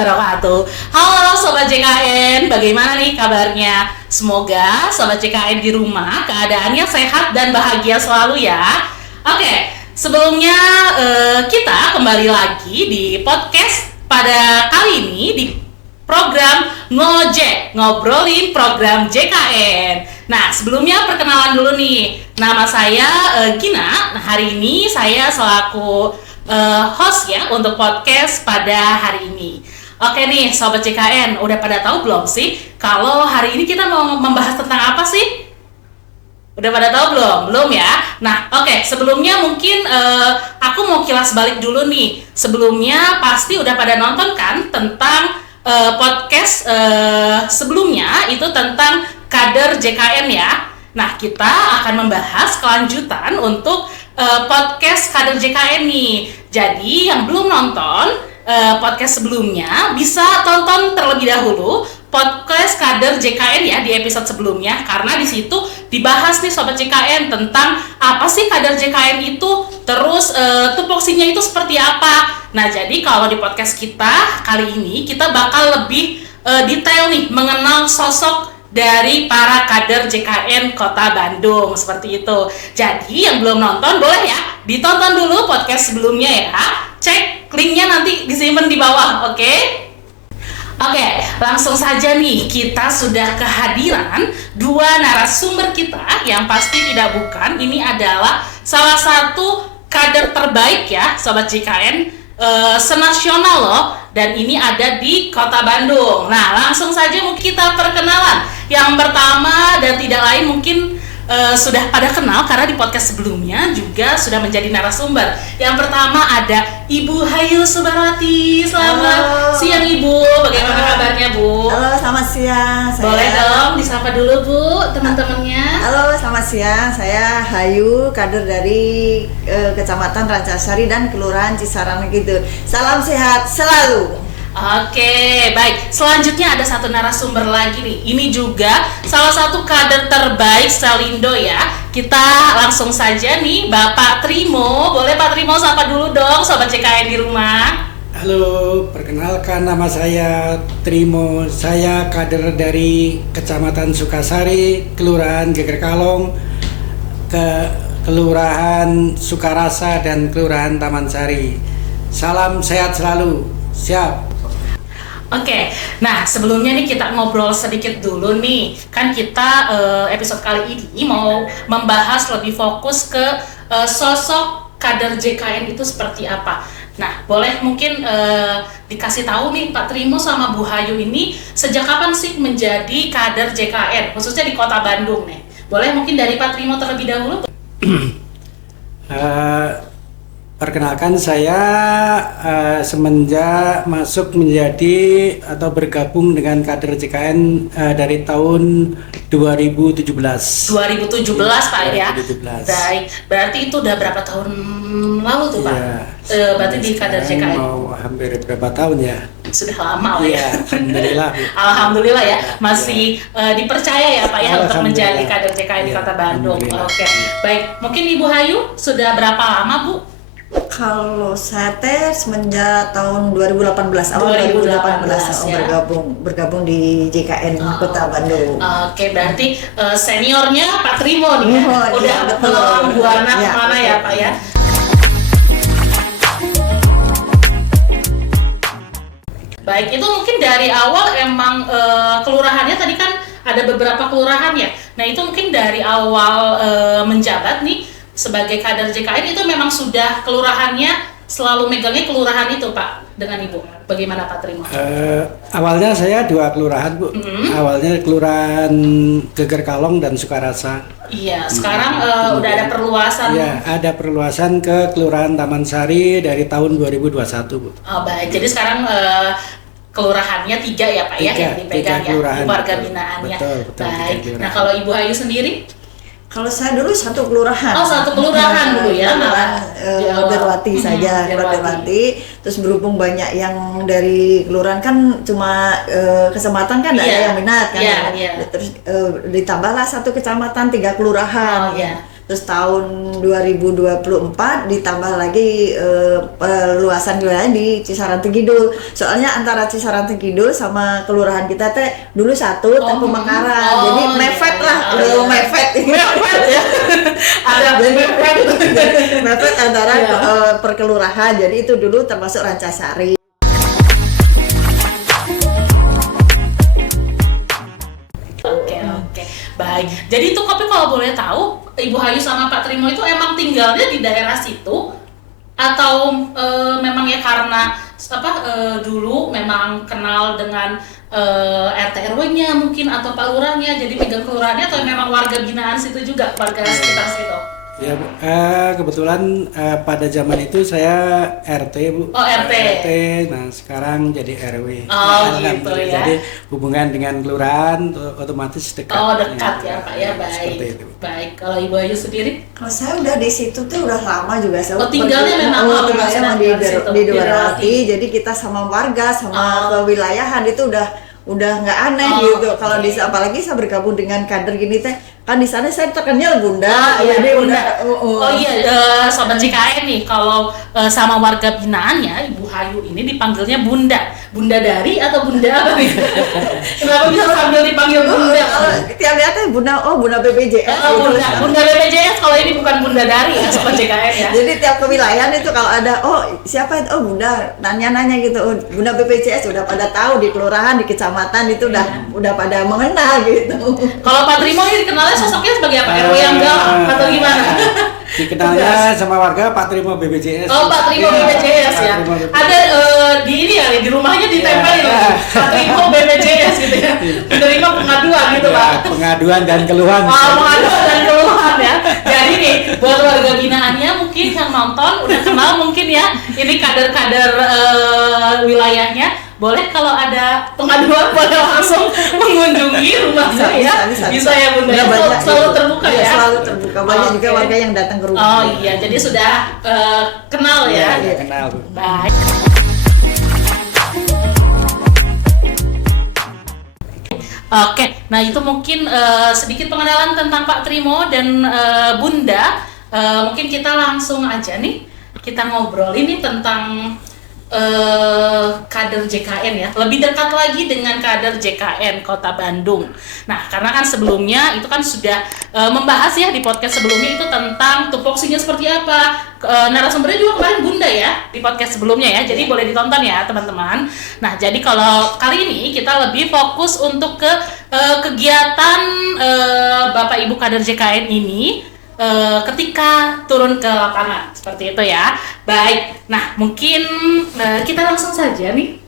wabarakatuh. Halo Sobat JKN, bagaimana nih kabarnya? Semoga Sobat JKN di rumah keadaannya sehat dan bahagia selalu ya. Oke, sebelumnya kita kembali lagi di podcast pada kali ini di program Ngojek, ngobrolin program JKN. Nah, sebelumnya perkenalan dulu nih. Nama saya Gina. Hari ini saya selaku host ya untuk podcast pada hari ini. Oke nih Sobat JKN, udah pada tahu belum sih kalau hari ini kita mau membahas tentang apa sih? Udah pada tahu belum? Belum ya? Nah oke, sebelumnya mungkin aku mau kilas balik dulu nih. Sebelumnya pasti udah pada nonton kan tentang podcast sebelumnya itu tentang kader JKN ya. Nah kita akan membahas kelanjutan untuk podcast kader JKN nih. Jadi yang belum nonton podcast sebelumnya bisa tonton terlebih dahulu podcast kader JKN ya di episode sebelumnya, karena di situ dibahas nih Sobat JKN tentang apa sih kader JKN itu, terus tupoksinya itu seperti apa. Nah jadi kalau di podcast kita kali ini kita bakal lebih detail nih mengenal sosok dari para kader JKN Kota Bandung seperti itu. Jadi yang belum nonton boleh ya ditonton dulu podcast sebelumnya ya. Cek linknya nanti disimpan di bawah, oke? Oke, langsung saja nih kita sudah kehadiran dua narasumber kita yang pasti tidak bukan. Ini adalah salah satu kader terbaik ya Sobat JKN senasional loh, dan ini ada di Kota Bandung. Nah langsung saja mungkin kita perkenalan. Yang pertama dan tidak lain mungkin sudah pada kenal karena di podcast sebelumnya juga sudah menjadi narasumber. Yang pertama ada Ibu Hayu Subarwati. Selamat siang Ibu, bagaimana kabarnya Bu? Halo, selamat siang. Boleh dong disapa dulu Bu teman-temannya. Halo, selamat siang. Saya Hayu, kader dari Kecamatan Rancasari dan Kelurahan Cisaran gitu. Salam sehat selalu. Oke, baik. Selanjutnya ada satu narasumber lagi nih. Ini juga salah satu kader terbaik Selindo ya. Kita langsung saja nih Bapak Trimo. Boleh Pak Trimo sapa dulu dong Sobat JKN di rumah. Halo, perkenalkan nama saya Trimo. Saya kader dari Kecamatan Sukasari, Kelurahan Geger Kalong, Kelurahan Sukarasa dan Kelurahan Taman Sari. Salam sehat selalu. Siap. Oke, nah sebelumnya nih kita ngobrol sedikit dulu nih. Kan kita episode kali ini mau membahas lebih fokus ke sosok kader JKN itu seperti apa. Nah, boleh mungkin dikasih tahu nih Pak Trimo sama Bu Hayu ini sejak kapan sih menjadi kader JKN, khususnya di Kota Bandung nih. Boleh mungkin dari Pak Trimo terlebih dahulu? Perkenalkan saya semenjak masuk menjadi atau bergabung dengan kader JKN dari tahun 2017. 2017 Pak ya? 2017. Baik, berarti itu udah berapa tahun lalu tuh Pak? Ya, berarti di kader JKN? Mau hampir berapa tahun ya? Sudah lama lah ya? Alhamdulillah. Alhamdulillah ya, masih dipercaya ya Pak ya untuk menjadi kader JKN di Ya, Kota Bandung. Oke, baik. Mungkin Ibu Hayu sudah berapa lama Bu? Kalau saya semenjak tahun 2018 awal 2018 ya. bergabung di JKN Kota Bandung. Oke, berarti seniornya Pak Trimo nih ya. Oh, Udah iya, betul. menolong Buana Ya, kemana betul. ya Pak ya? Baik, itu mungkin dari awal emang kelurahannya tadi kan ada beberapa kelurahan ya. Nah itu mungkin dari awal menjabat nih sebagai kader JKN itu memang sudah kelurahannya selalu megangnya kelurahan itu Pak dengan Ibu. Bagaimana Pak Trimo? Awalnya saya dua kelurahan Bu. Awalnya kelurahan Geger Kalong dan Sukarasa. Iya, sekarang udah ada perluasan. Iya, ada perluasan ke Kelurahan Taman Sari dari tahun 2021 Bu. Oh baik, jadi sekarang kelurahannya 3 ya Pak ya yang dipegang ya, warga binaannya. Betul, baik. Nah kalau Ibu Hayu sendiri? Kalau saya dulu satu kelurahan. Oh satu kelurahan dulu ya? Berwati saja, Berwati. Terus berhubung banyak yang dari kelurahan kan cuma kecamatan kan ada yang minat kan. Iya. Terus ditambahlah satu kecamatan 3 kelurahan. Oh, iya. Terus tahun 2024 ditambah lagi luasan wilayah di Cisaran Tegidul. Soalnya antara Cisaran Tegidul sama kelurahan kita teh dulu satu, teh pemekaran. Jadi mepet lah, mepet ya. Ada mepet antara perkelurahan. Jadi itu dulu termasuk Rancasari. Oke. Baik. Jadi itu Kopi kalau boleh tahu, Ibu Hayu sama Pak Trimo itu emang tinggalnya di daerah situ atau memang ya karena dulu memang kenal dengan RT RW-nya mungkin atau Pak Lurahnya jadi pegang kelurahannya, atau memang warga binaan situ juga, warga sekitar situ? Ya, kebetulan pada zaman itu saya RT, Bu. Oh, RT. Nah, sekarang jadi RW. Oh, gitu ya. Jadi hubungan dengan kelurahan otomatis dekat. Oh, dekat ya, Pak ya. Baik. Seperti itu. Baik. Kalau Ibu Ayu sendiri? Kalau saya udah di situ tuh udah lama juga. Saya tinggalnya memang tinggalnya di Durawati. Jadi kita sama warga, sama kewilayahan itu udah nggak aneh gitu. Kalau di apalagi saya bergabung dengan kader gini teh, kan di sana saya terkenal Bunda. Jadi Bunda. Sobat JKN nih, kalau sama warga binaannya Ibu Hayu ini dipanggilnya Bunda. Bunda Dari atau Bunda apa nih? Kenapa bisa sambil dipanggil Bunda? Tiap lihat teh Bunda, Bunda BPJS. Bunda BPJS, kalau ini bukan Bunda Dari ya, Sobat JKN ya. Jadi tiap kewilayahan itu kalau ada siapa itu Bunda, nanya-nanya gitu, Bunda BPJS udah pada tahu di kelurahan, di kecamatan itu udah pada mengenal gitu. Kalau Pak Trimo ini dikenalnya sosoknya sebagai apa? RW yang galak atau gimana? Dikenalnya sama warga Pak Trimo BPJS. Oh, Pak Trimo BPJS ya. Ada di ini ya, di rumahnya ditempelin Pak Trimo BPJS gitu ya. Menerima pengaduan gitu, Pak. Pengaduan dan keluhan. Pengaduan dan keluhan ya. Jadi nih, buat warga binaannya mungkin yang nonton udah kenal mungkin ya. Ini kader-kader wilayahnya. Boleh kalau ada pengaduan boleh langsung mengunjungi rumah saya. Bisa ya Bunda. Selalu terbuka ya. Selalu terbuka. Banyak juga warga yang datang ke rumah. Oh iya, jadi sudah kenal ya. Iya, kenal. Baik. Oke, nah itu mungkin sedikit pengenalan tentang Pak Trimo dan Bunda. Mungkin kita langsung aja nih, kita ngobrol ini tentang kader JKN ya, lebih dekat lagi dengan kader JKN Kota Bandung. Nah, karena kan sebelumnya itu kan sudah membahas ya di podcast sebelumnya itu tentang tupoksinya seperti apa. Narasumbernya juga kemarin Bunda ya di podcast sebelumnya ya, jadi boleh ditonton ya teman-teman. Nah, jadi kalau kali ini kita lebih fokus untuk ke kegiatan Bapak Ibu kader JKN ini ketika turun ke lapangan seperti itu ya. Baik, nah mungkin kita langsung saja nih.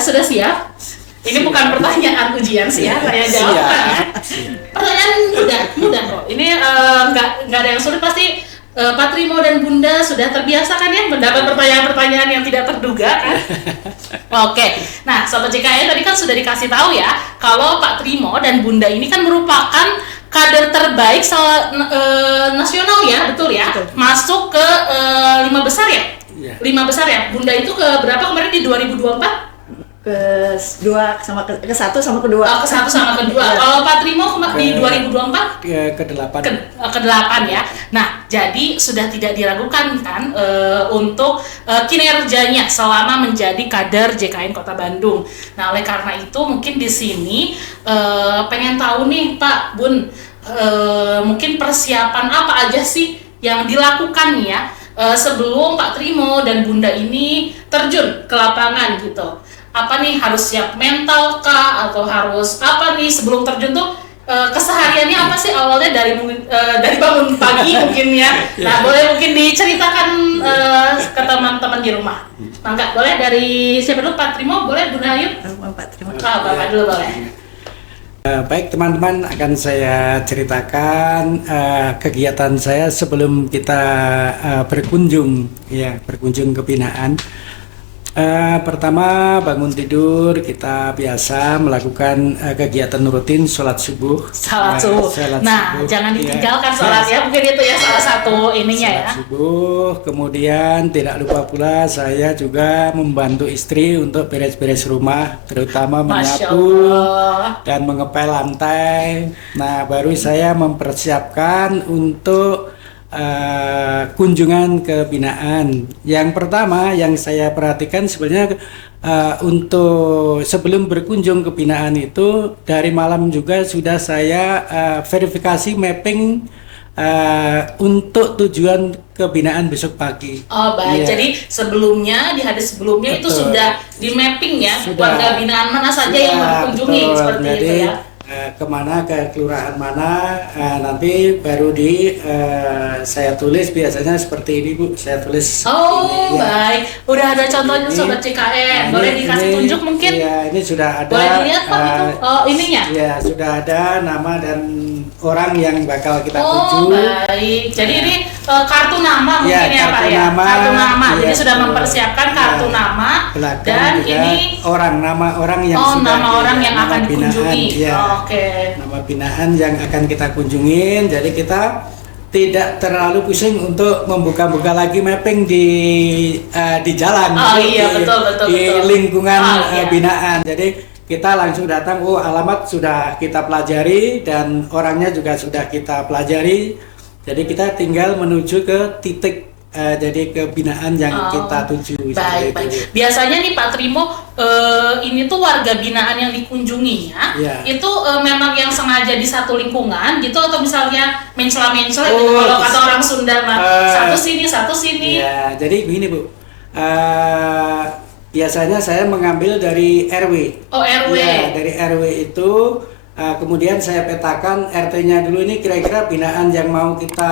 Sudah siap? Ini bukan pertanyaan ujian sih ya, saya jawabkan ya. Pertanyaan mudah kok. Ini nggak ada yang sulit, pasti Pak Trimo dan Bunda sudah terbiasa kan ya mendapat pertanyaan-pertanyaan yang tidak terduga kan. Oke, nah Sobat JKN tadi kan sudah dikasih tahu ya kalau Pak Trimo dan Bunda ini kan merupakan kader terbaik nasional ya, betul ya? Betul. Masuk ke 5 besar ya? Yeah. 5 besar ya? Bunda itu ke berapa kemarin di 2024? Ke-1 sama kedua. Ke 1 sama kedua. Kalau Pak Trimo di 2024? Ke-8. Ke-8 ya. Nah, jadi sudah tidak diragukan kan untuk kinerjanya selama menjadi kader JKN Kota Bandung. Nah, oleh karena itu mungkin di sini pengen tahu nih Pak, Bun, mungkin persiapan apa aja sih yang dilakukan nih ya sebelum Pak Trimo dan Bunda ini terjun ke lapangan gitu. Apa nih, harus siap mental kah atau harus apa nih sebelum terjun tuh kesehariannya apa sih awalnya dari bangun pagi mungkin ya. Nah, boleh mungkin diceritakan ke teman-teman di rumah. Mangga, boleh dari siapa dulu? Pak Trimo, boleh Bunda Ayu? Pak Trimo. Bapak dulu boleh. Baik teman-teman, akan saya ceritakan kegiatan saya sebelum kita berkunjung ke binaan. Pertama bangun tidur kita biasa melakukan kegiatan rutin sholat subuh. Salat subuh. Sholat Nah, subuh, jangan ya. ditinggalkan sholat ya. Mungkin itu ya salah satu ininya ya. Sholat subuh, kemudian tidak lupa pula saya juga membantu istri untuk beres-beres rumah, terutama Masya menyapu Allah. dan mengepel lantai. Nah, baru saya mempersiapkan untuk kunjungan ke binaan. Yang pertama yang saya perhatikan sebenarnya untuk sebelum berkunjung ke binaan itu dari malam juga sudah saya verifikasi mapping untuk tujuan kebinaan besok pagi. Oh baik, Iya. jadi sebelumnya di hari sebelumnya itu Betul. sudah di mapping ya, Sudah. warga binaan mana saja yang mau dikunjungi Betul. seperti Jadi, itu ya. Kemana, ke kelurahan mana, nanti baru saya tulis biasanya seperti ini Bu, saya tulis. Oh ini, ya. baik, udah ada contohnya Ini. sobat CKN, Nah, boleh ini- dikasih ini- tunjuk mungkin? Iya, ini sudah ada. Boleh dilihat Pak itu? Oh ininya? Ya, sudah ada nama dan orang yang bakal kita Oh tuju. baik, jadi ini kartu nama mungkin ya Pak kartu ya? nama. Kartu nama, jadi Iya, sudah betul. mempersiapkan kartu Ya. nama Belakang dan juga ini nama orang yang oh sudah nama orang yang nama akan binaan, dikunjungi. ya. Oke. Nama binaan yang akan kita kunjungin. Jadi kita tidak terlalu pusing untuk membuka-buka lagi mapping di jalan. Oh, di, iya, betul, di betul. lingkungan Oh, iya. binaan. Jadi kita langsung datang, oh alamat sudah kita pelajari dan orangnya juga sudah kita pelajari. Jadi kita tinggal menuju ke titik jadi kebinaan yang Oh, kita tuju. Baik, seperti baik. itu. Biasanya nih Pak Trimo, ini tuh warga binaan yang dikunjunginya, Iya. itu memang yang sengaja di satu lingkungan gitu atau misalnya mencela-mencela gitu Oh, kalau kata orang Sunda mah eh, satu sini. Ya, jadi begini Bu. Biasanya saya mengambil dari RW. Oh RW. Ya, dari RW itu kemudian saya petakan RT-nya dulu ini kira-kira binaan yang mau kita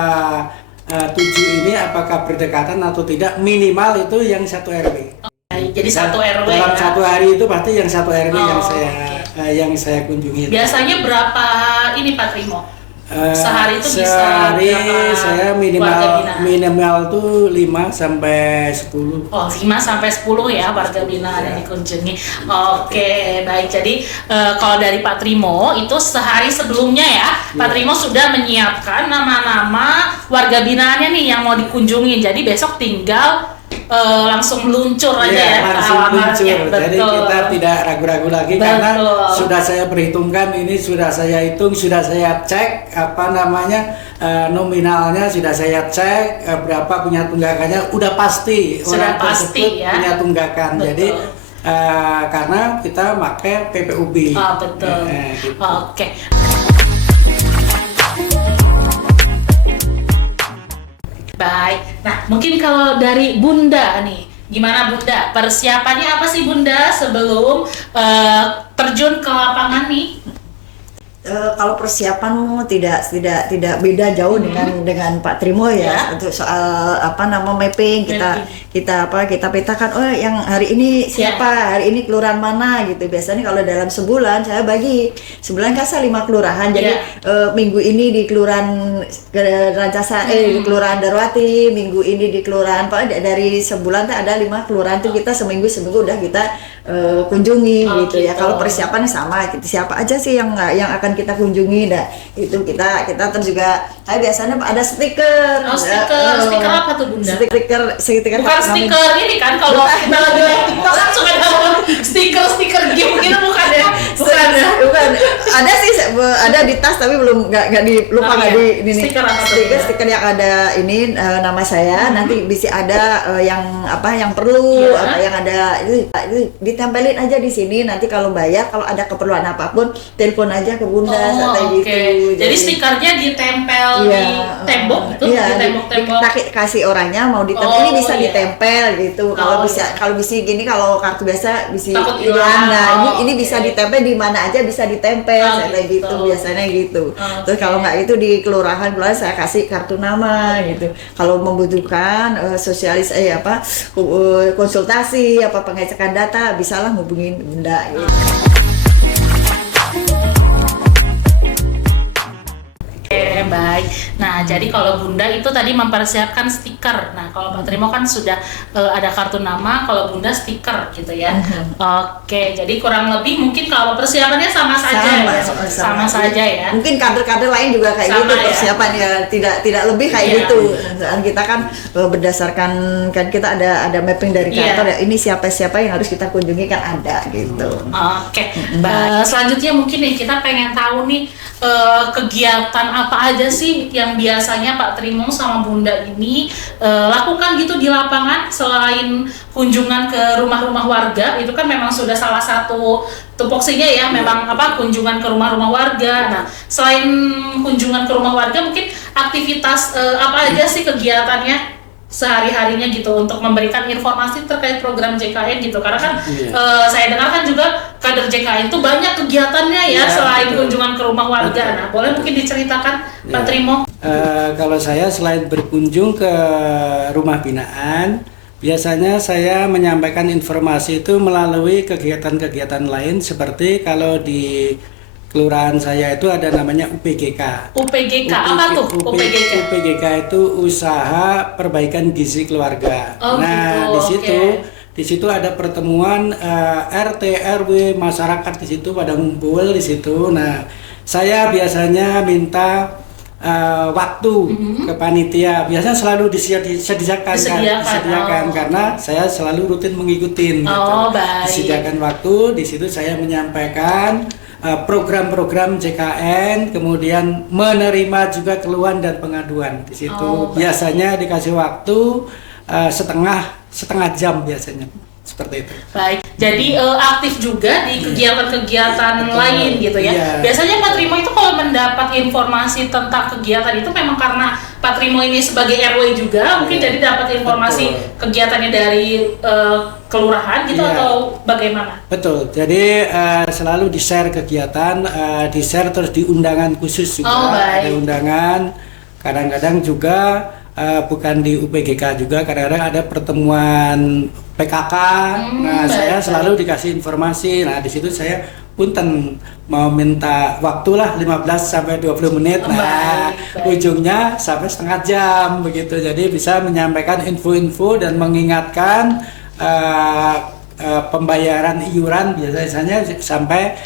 tuju ini apakah berdekatan atau tidak, minimal itu yang satu RW. Baik, jadi satu RW Dalam ya. satu hari itu pasti yang satu RW Oh, yang saya kunjungi. Biasanya berapa ini Pak Trimo? Sehari itu bisa sehari berapa saya warga binaan? minimal tuh 5 sampai 10. Oh, 5 sampai 10 ya warga binaan yang dikunjungi. Oke, baik. Jadi kalau dari Pak Trimo itu sehari sebelumnya ya, Pak Trimo sudah menyiapkan nama-nama warga binaannya nih yang mau dikunjungi. Jadi besok tinggal langsung meluncur aja ya ke langsung alamatnya. muncul. Jadi kita tidak ragu-ragu lagi karena Betul. sudah saya perhitungkan ini, sudah saya hitung, sudah saya cek apa namanya nominalnya, sudah saya cek berapa punya tunggakannya, udah pasti Sudah orang pasti, tersebut ya. punya tunggakan. Betul. Jadi karena kita pakai PPUB. Oh, betul. Gitu. Oke. Baik. Nah, mungkin kalau dari Bunda nih, gimana Bunda? Persiapannya apa sih Bunda sebelum terjun ke lapangan nih? Kalau persiapanmu tidak beda jauh dengan Pak Trimo Ya. ya, untuk soal mapping kita petakan, oh yang hari ini siapa, hari ini kelurahan mana gitu. Biasanya kalau dalam sebulan saya bagi sebulan kan saya 5 kelurahan, jadi minggu ini di kelurahan Rancasa, di kelurahan Darwati, minggu ini di kelurahan dari sebulan tuh ada 5 kelurahan tuh kita seminggu udah kita kunjungi gitu ya. Kalau persiapannya sama, siapa aja sih yang akan kita kunjungi, nah itu kita terus juga saya biasanya ada stiker. Oh, stiker apa tuh Bunda? Stiker Bukan stiker ini kan kalau kita lagi live TikTok kan suka download stiker game gitu, bukan ya? Bukan ya? Bukan. Ada sih, ada di tas tapi belum nggak Oh, iya. di ini. Stiker apa tuh? Stiker yang ada ini nama saya, nanti bisa ada yang perlu, Iya. apa yang ada itu ditempelin aja di sini. Nanti kalau bayar, kalau ada keperluan apapun, telepon aja ke Bunda, kayak oke. gitu. Jadi stikernya ditempel di tembok gitu, iya, di tembok-tembok. kasih orangnya mau ditempel, Oh, ini bisa iya. ditempel gitu. Kalau Oh, bisa, iya. kalau bisa gini, kalau kartu biasa bisa Takut hilang. hilang. Nah, Oh, ini bisa oke. ditempel di mana aja, bisa ditempel, Oh, kayak gitu. gitu biasanya gitu. Oke. Terus kalau nggak itu di kelurahan saya kasih kartu nama gitu. Kalau membutuhkan konsultasi pengecekan data, bisalah hubungin Bunda gitu. baik. Nah, jadi kalau Bunda itu tadi mempersiapkan stiker. Nah, kalau Pak Trimo kan sudah ada kartu nama, kalau Bunda stiker gitu ya. Oke, jadi kurang lebih mungkin kalau persiapannya sama saja ya. Sama saja ya. Mungkin kader-kader lain juga kayak Sama gitu ya. persiapan ya, tidak lebih kayak Iya. gitu. Soalnya kita kan berdasarkan kan kita ada mapping dari Iya. kantor ya. Ini siapa-siapa yang harus kita kunjungi kan ada gitu. Oke, selanjutnya mungkin nih kita pengen tahu nih kegiatan apa aja sih yang biasanya Pak Trimo sama Bunda ini lakukan gitu di lapangan selain kunjungan ke rumah-rumah warga. Itu kan memang sudah salah satu tupoksinya ya, memang kunjungan ke rumah-rumah warga. Nah, selain kunjungan ke rumah warga, mungkin aktivitas apa aja sih kegiatannya sehari-harinya gitu untuk memberikan informasi terkait program JKN gitu, karena kan saya dengar kan juga kader JKN itu banyak kegiatannya ya, selain betul. kunjungan ke rumah warga. Nah, boleh mungkin diceritakan Pak Trimo? Kalau saya selain berkunjung ke rumah binaan, biasanya saya menyampaikan informasi itu melalui kegiatan-kegiatan lain, seperti kalau di kelurahan saya itu ada namanya UPGK. UPGK apa tuh UPGK? UPGK itu Usaha Perbaikan Gizi Keluarga. Oh, nah, gitu, di situ ada pertemuan RT RW, masyarakat di situ pada ngumpul di situ. Nah, saya biasanya minta waktu ke panitia. Biasanya selalu disediakan karena saya selalu rutin mengikuti. Baik. Disediakan waktu, di situ saya menyampaikan program-program JKN, kemudian menerima juga keluhan dan pengaduan di situ. Biasanya dikasih waktu setengah jam biasanya, seperti itu. Baik, jadi aktif juga di kegiatan-kegiatan lain gitu ya. Iya. Biasanya Pak Trimo itu kalau mendapat informasi tentang kegiatan itu memang karena Pak Trimo ini sebagai RW juga, mungkin jadi dapat informasi kegiatannya dari kelurahan gitu atau bagaimana? Betul, jadi selalu di-share kegiatan, di-share terus di undangan khusus juga. Ada undangan, kadang-kadang juga bukan di UPGK juga, kadang-kadang ada pertemuan PKK. Saya selalu dikasih informasi. Nah, di situ saya punten mau minta waktu lah 15 sampai 20 menit. Ujungnya sampai setengah jam begitu. Jadi bisa menyampaikan info-info dan mengingatkan pembayaran iuran biasanya sampai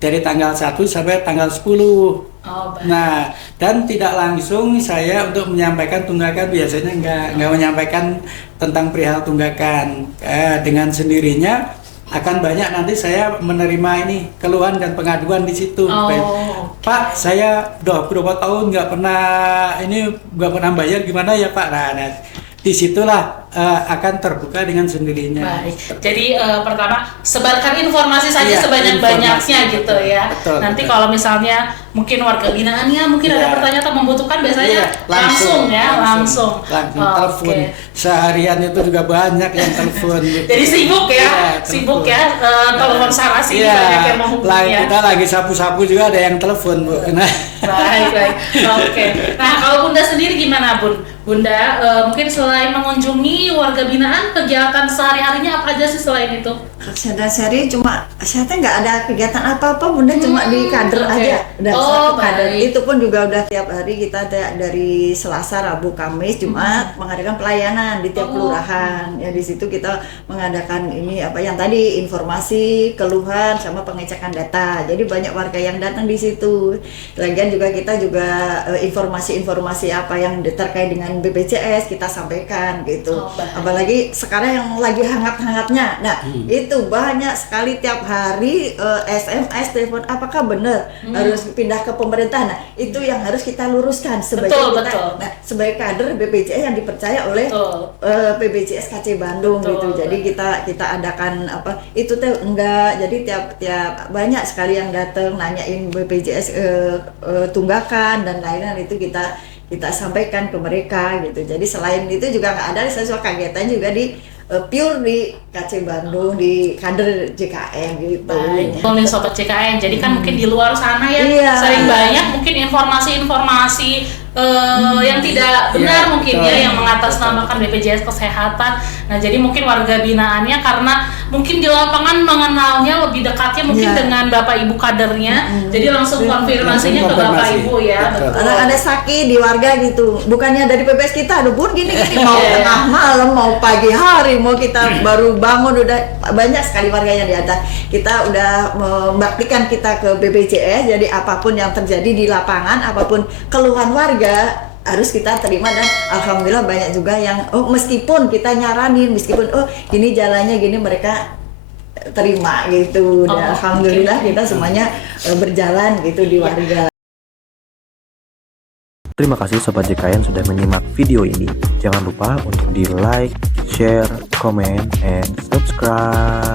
dari tanggal 1 sampai tanggal 10. Nah, dan tidak langsung saya untuk menyampaikan tunggakan, biasanya nggak menyampaikan tentang perihal tunggakan. Dengan sendirinya akan banyak nanti saya menerima ini keluhan dan pengaduan di situ. Pak, saya udah berapa tahun nggak pernah bayar, gimana ya Pak? Nah, disitulah akan terbuka dengan sendirinya. Baik. Jadi pertama sebarkan informasi saja sebanyak-banyaknya gitu ya. Nanti kalau misalnya mungkin warga binaannya mungkin ada pertanyaan atau membutuhkan, biasanya langsung telepon. Seharian itu juga banyak yang telepon. Jadi sibuk ya, telepon sarasi banyak yang menghubungi ya. Kita lagi sapu-sapu juga ada yang telepon, Bu. Baik. Oke. Nah, kalau Bunda sendiri gimana, Bunda mungkin selain mengunjungi warga binaan, kegiatan sehari-harinya apa aja sih selain itu? Sehari cuma saya nggak ada kegiatan apa-apa, Bunda, cuma di kader aja. Dan satu kader itu pun juga udah tiap hari kita dari Selasa, Rabu, Kamis, Jumat mengadakan pelayanan di tiap kelurahan. Ya di situ kita mengadakan ini yang tadi informasi, keluhan sama pengecekan data. Jadi banyak warga yang datang di situ. Lagian juga kita informasi-informasi apa yang terkait dengan BPJS kita sampaikan gitu. Apalagi sekarang yang lagi hangat-hangatnya. Nah, itu banyak sekali tiap hari SMS, telepon, apakah benar harus pindah ke pemerintah. Nah, itu yang harus kita luruskan sebagai sebagai kader BPJS yang dipercaya oleh BPJS KC Bandung gitu. Jadi kita adakan itu enggak. Jadi tiap banyak sekali yang datang nanyain BPJS tunggakan dan lain-lain, itu kita sampaikan ke mereka gitu. Jadi selain itu juga nggak ada sesuatu kegiatan juga di pure di KC Bandung, di kader JKN gitu. Baik, sobat JKN. Jadi kan mungkin di luar sana ya sering banyak mungkin informasi-informasi yang tidak benar Ya, mungkin betul. ya, yang mengatasnamakan BPJS Kesehatan. Nah, jadi mungkin warga binaannya karena mungkin di lapangan mengenalnya lebih dekatnya mungkin Ya. dengan Bapak Ibu kadernya, jadi langsung konfirmasinya ke Bapak konfirmasi. Ibu ya. Betul. Betul. Ada sakit di warga gitu, bukannya dari PPS kita, aduh Bun gini mau tengah malam, mau pagi hari, mau kita baru bangun, udah banyak sekali warga yang di atas. Kita udah membaktikan kita ke BPJS, jadi apapun yang terjadi di lapangan, apapun keluhan warga harus kita terima, dan alhamdulillah banyak juga yang meskipun kita nyaranin, meskipun gini jalannya gini, mereka terima gitu. Dan alhamdulillah kita semuanya berjalan gitu di warga. Terima kasih Sobat JKN sudah menyimak video ini. Jangan lupa untuk di like, share, comment, and subscribe.